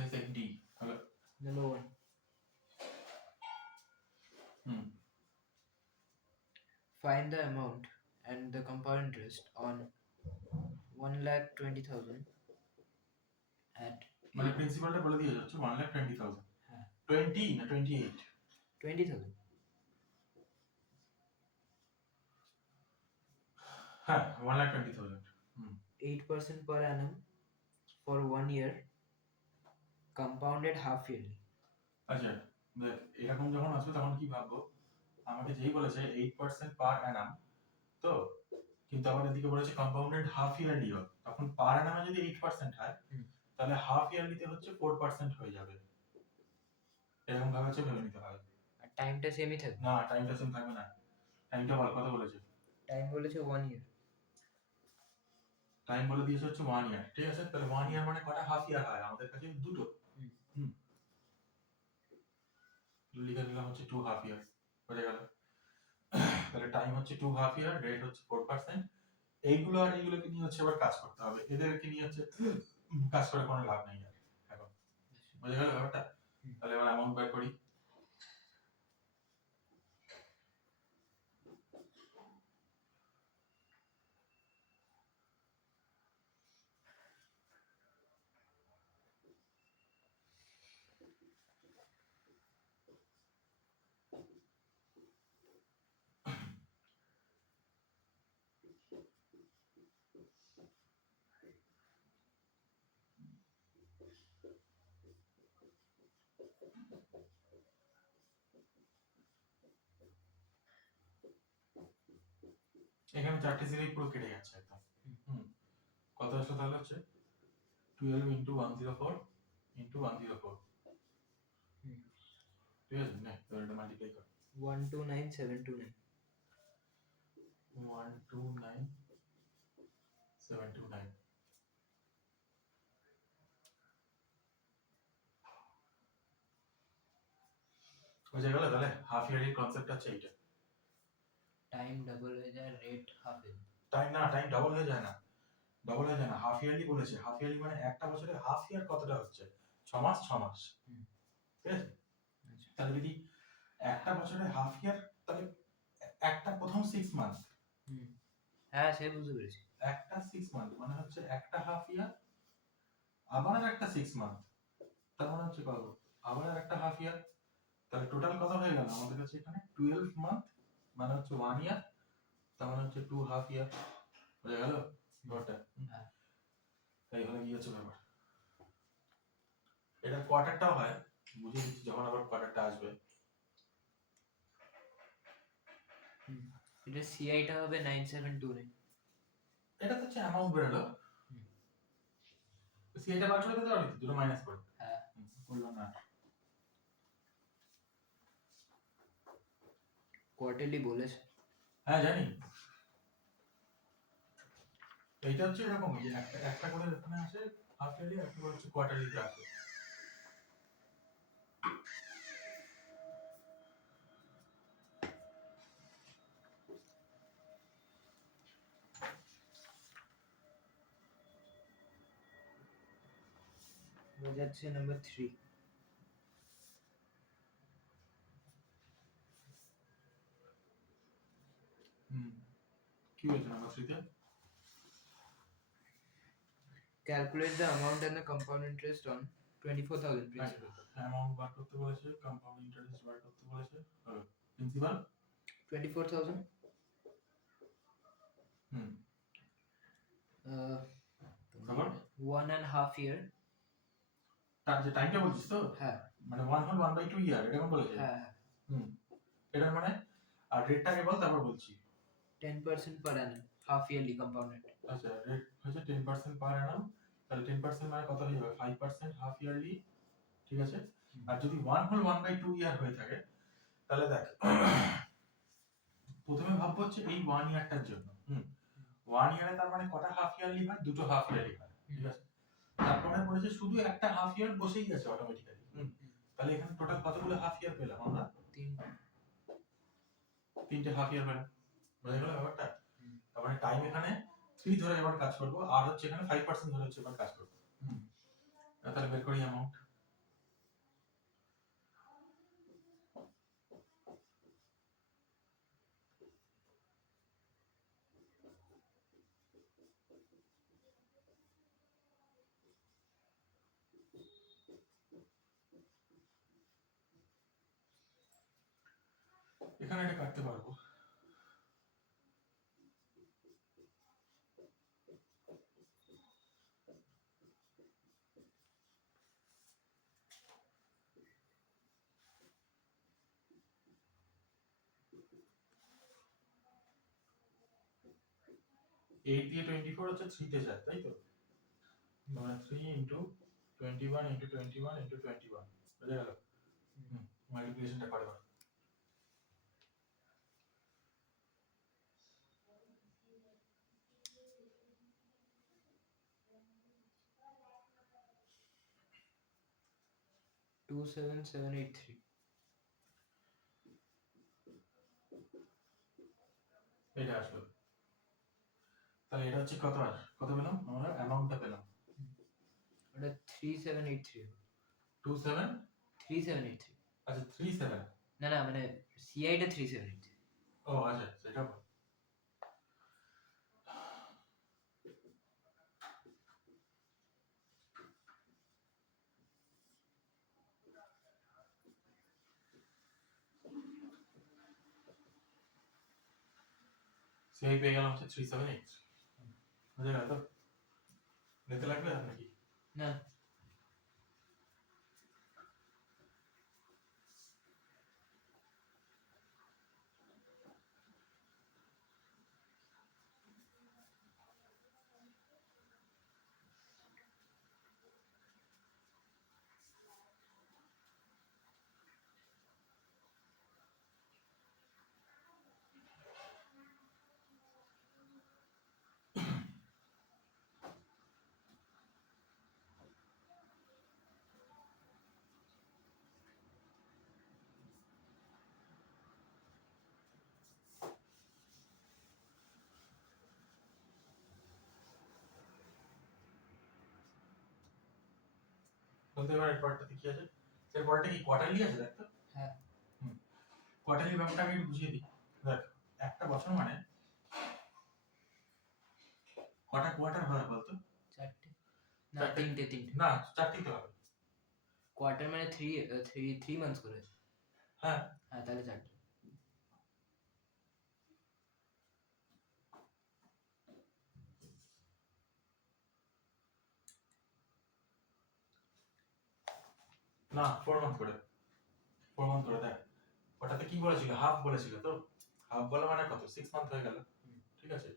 exercise 8D. Hello. Number 1. Find the amount and the compound interest on 1,20,000 at মানে প্রিন্সিপালটা বলে দিয়ে যাচ্ছে 1,20,000 হ্যাঁ 20 না 28 20,000 হ্যাঁ 1,20,000 8% per annum for 1 year, compounded half yearly. আচ্ছা দেখ এরকম যখন আসবে তখন কি ভাববো আমাকে যেই বলেছে 8% পার অ্যানাম তো কিন্তু আবার এদিকে বলেছে কম্পাউন্ডেড হাফ ইয়ারলি তখন পার অ্যানামে যদি 8% হয় তাহলে হাফ ইয়ারলিতে হচ্ছে 4% হয়ে যাবে এরকম ভাবে হচ্ছে ভেবে নিতে হবে আর টাইমটা সেমই থাকবে না টাইমটা সেম থাকবে না টাইমটা বল কত বলেছে টাইম বলেছে 1 year টাইম বলে দিয়েছে হচ্ছে 1 ইয়ার ঠিক আছে তাহলে 1 ইয়ার মানে কটা হাফ ইয়ার হয় আমাদের কাছে দুটো লিখে দিলাম হচ্ছে 2 হাফ ইয়ার হয়ে গেল তাহলে টাইম হচ্ছে 2 হাফ ইয়ার রেট হচ্ছে 4% এইগুলো আর এইগুলোকে নিয়ে হচ্ছে আবার কাজ করতে হবে এদেরকে নিয়ে হচ্ছে কাজ করে কোনো লাভ নেই আর এখন বুঝে গেল ব্যাপারটা তাহলে এবার অ্যামাউন্ট বের করি এখানে চারটে সিরিজ পুরো কেটে যাচ্ছে একদম কত আসছে তাহলে হচ্ছে 12 into 104 into 104 ঠিক আছে না তো এটা মাল্টিপ্লাই কর 129,729 129,729 বুঝে গেল তাহলে হাফ ইয়ারলি কনসেপ্ট আছে এইটা টাইম ডাবল হয়ে যায় rate half yearly time double হয়ে যায় না হাফ ইয়ারলি বলেছে হাফ ইয়ারলি মানে একটা বছরে হাফ ইয়ার কতটা হচ্ছে 6 মাস 6 মাস ঠিক আছে তাহলে যদি একটা বছরে হাফ ইয়ার তাহলে একটা প্রথম 6 মান্থ হ্যাঁ সে বুঝতে পেরেছি একটা 6 মান্থ মানে হচ্ছে একটা হাফ ইয়ার আবার একটা 6 মান্থ তার মানে হচ্ছে কত আবার একটা হাফ ইয়ার তাহলে টোটাল কত হয়ে গেল আমাদের কাছে এখানে 12 মান্থ মানে হচ্ছে 1 ইয়ার তার মানে হচ্ছে 2 হাফ ইয়ার হয়ে গেল ব্যাপারটা তাই হলে কি হচ্ছে ব্যাপার এটা কোয়ার্টারটাও হয় বুঝে দিচ্ছি যখন আবার কোয়ার্টারটা আসবে এটা সিআইটা হবে 9729 এটা তো হচ্ছে অ্যামাউন্ট বেরোলো সিআইটা বার করে দিতে পারবি দুটো মাইনাস করে হ্যাঁ করলাম না কোয়ার্টারলি বলেছে হ্যাঁ জানি এইটা হচ্ছে এরকম যে একটা করে এখানে আসে হাফ ইয়ারলি একটা করে হচ্ছে কোয়ার্টারলিতে আসে হয়ে যাচ্ছে নাম্বার 3 কি হয়েছে নাম্বার 3 তে calculate the amount and the compound interest on 24,000 principal amount বার করতে বলেছে কম্পাউন্ড ইন্টারেস্ট বার করতে বলেছে প্রিন্সিপাল 24,000 তারপর 1.5 year তার যে টাইমটা বলছিস তো হ্যাঁ মানে 1 হল 1/2 ইয়ার এরকম বলেছে হ্যাঁ এটা মানে আর রেটটাকে বল তারপর বলছি 10% per annum half yearly compounded আচ্ছা রেট হচ্ছে 10% পার অ্যানাম তাহলে 10% মানে কত হয়ে যাবে 5% হাফ ইয়ারলি ঠিক আছে আর যদি 1 হল 1/2 ইয়ার হয়ে থাকে তাহলে দেখ প্রথমে ভাববো হচ্ছে এই 1 ইয়ারটার জন্য 1 ইয়ারে তার মানে কটা হাফ ইয়ারলি হয় দুটো হাফ ইয়ারলি হয় ঠিক আছে তারপরে বলেছে শুধু একটা হাফ ইয়ার বসেই গেছে অটোমেটিক্যালি তাহলে এখানে টোটাল কতগুলো হাফ ইয়ার পেলাম আমরা তিনটে হাফ ইয়ার পেলাম বুঝে গেল ব্যাপারটা তার মানে টাইম এখানে 3 ধরে এবার কাজ করব আর হচ্ছে এখানে 5% ধরে হচ্ছে এবার কাজ করব তাহলে বের করি অ্যামাউন্ট এখানে এটা কাটতে পারবো। এইট দিয়ে 24 হচ্ছে 3 তে যায়, তাই তো? মানে 3 ইন্টু 21 ইন্টু 21 ইন্টু 21 বুঝে গেল? মাল্টিপ্লিকেশনটা করে দাও। Two seven seven eight three. এটা আসলো। তাহলে এটা হচ্ছে কত আর কত পেলাম আমরা? অ্যামাউন্টটা পেলাম ওটা 3783। 27 3783। আচ্ছা 37। না না, মানে সিআইটা 3783। ও আচ্ছা সেটা বল। সেই পেয়ে গেলাম হচ্ছে 378 বুঝে গেল তো? দেখতে লাগবে আর নাকি? না, বলতে এবার এরপরটাতে কি আছে? এরপরটা কি কোয়ার্টারলি আছে দেখ তো? হ্যাঁ। কোয়ার্টারলি ব্যাপারটা আমি একটু বুঝিয়ে দিই। দেখ একটা বছর মানে কটা কোয়ার্টার হয় বলতো? চারটে না চারটে? তিনটে। না চারটেই তো হবে। কোয়ার্টার মানে থ্রি মান্থস করে। হ্যাঁ হ্যাঁ, তাহলে চারটে। না 4 মান্থ করে। 4 মান্থ করে দেখ। ওটাতে কি বলেছিল? হাফ বলেছিল তো? হাফ বলা মানে কত? 6 মান্থ হয়ে গেল। ঠিক আছে?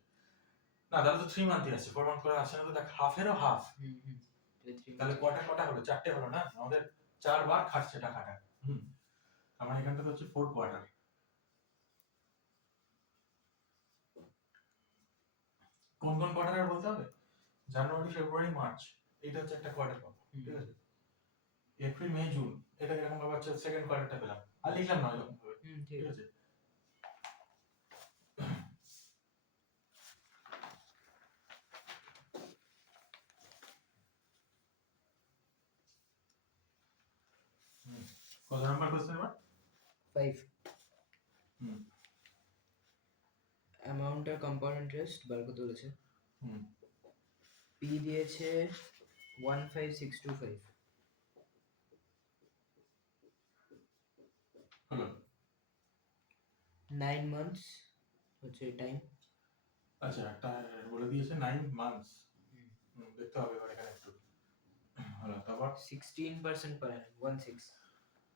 না তাহলে তো 3 মান্থই আছে। 4 মান্থ করে আসছে না তো? দেখ হাফেরও হাফ। তাহলে কটা হলো? চারটে হলো না? আমাদের 4 বার খাটছে টাকাটা। আমার এখানটাতে হচ্ছে 4 কোয়ার্টার। কোন কোন কোয়ার্টার আর বলতে হবে? জানুয়ারি ফেব্রুয়ারি মার্চ এটা হচ্ছে একটা কোয়ার্টার পাবো। ঠিক আছে? এপ্রিল মে জুন এটা এরকম ভাবে হচ্ছে সেকেন্ড কোয়ার্টারটা পেলাম। আর লিখলাম না এরকম ভাবে। ঠিক আছে? কত নাম্বার কোশ্চেন এবার? 5। হুম অ্যামাউন্ট আর কম্পাউন্ড ইন্টারেস্ট বার করতে বলেছে। হুম পি দিয়েছে 15625। হলো 9 মান্থস হচ্ছে টাইম। আচ্ছা একটা বলে দিয়েছে 9 মান্থস। দেখতে হবে এবার এখানে একটু। হলো তারপর 16% পার annum 16।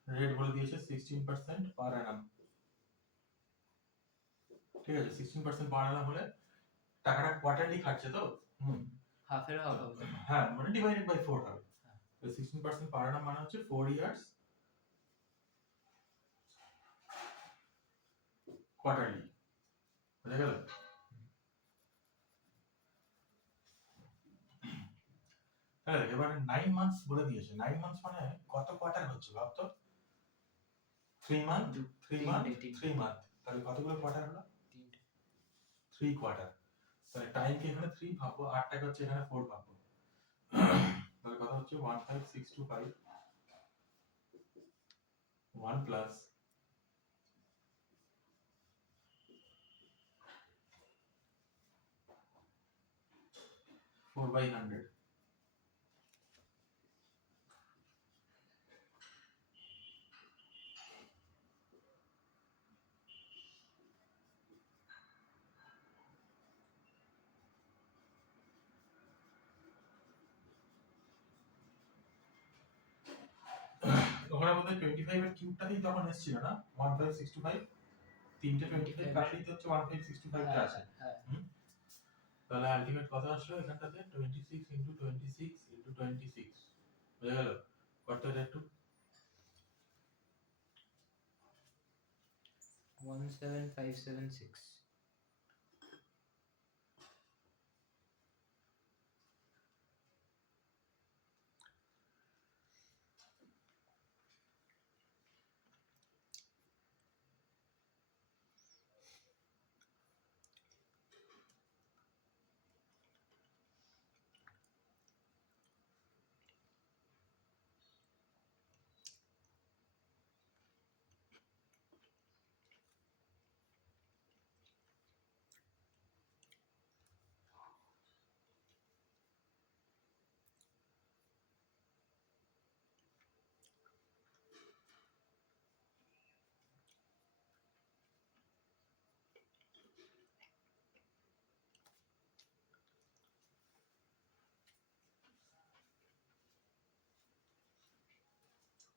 রেট বলে দিয়েছে 16% পার অ্যানাম। ঠিক আছে 16% পার অ্যানাম হলে টাকাটা কোয়ার্টারলি খাটছে তো? হাফের হাফ হবে। হ্যাঁ মানে ডিভাইডেড বাই 4 হবে। তো 16% পার অ্যানাম মানে হচ্ছে 4 ইয়ার্স কোয়ার্টারলি। বুঝা গেল? হ্যাঁ এবার 9 মান্থস বলে দিয়েছে। 9 মান্থস মানে কত কোয়ার্টার হচ্ছে ভাব তো? 3 মান্থ 3 মান্থ 3 মান্থ তাহলে কতগুলো কোয়ার্টার হলো? 3 কোয়ার্টার। তাহলে টাইম কি এখানে 3 ভাববো, আর টাকা হচ্ছে এখানে 4 ভাববো। তাহলে কথা হচ্ছে 15625 1 প্লাস 4/100 4 ওখানে আমাদের 25 এর কিউবটাই তখন এসেছিল না 1565 তিনটে 25 কাটলেই তো হচ্ছে 1565 টা আছে হ্যাঁ তাহলে আলটিমেট কত আসলো এখানটাতে 26 ইনটু 26 ইনটু 26 হয়ে গেল কত এটা একটু 17576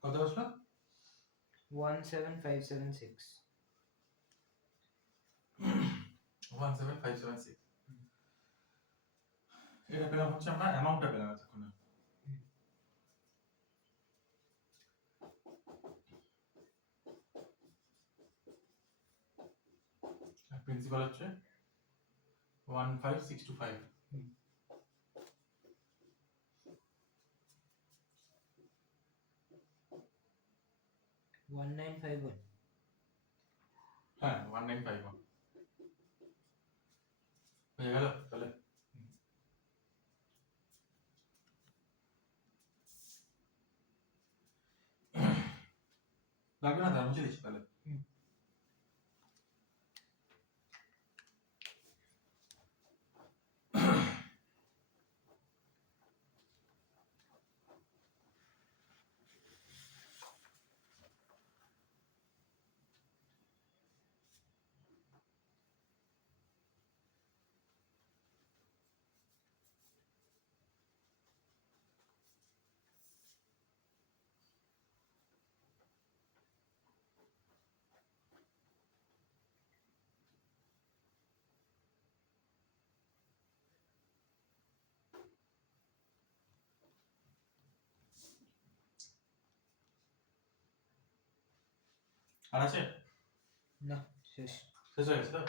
কত আসলো 17576 17576 এটা পেলাম হচ্ছে আমরা অ্যামাউন্টটা পেলাম এতক্ষণে প্রিন্সিপাল হচ্ছে 15625 1951 হ্যাঁ 1951 হয়ে গেল তাহলে লাগবে না তাহলে মুছে দিচ্ছি তাহলে আর আছে না শেষ শেষ হয়ে গেছে তো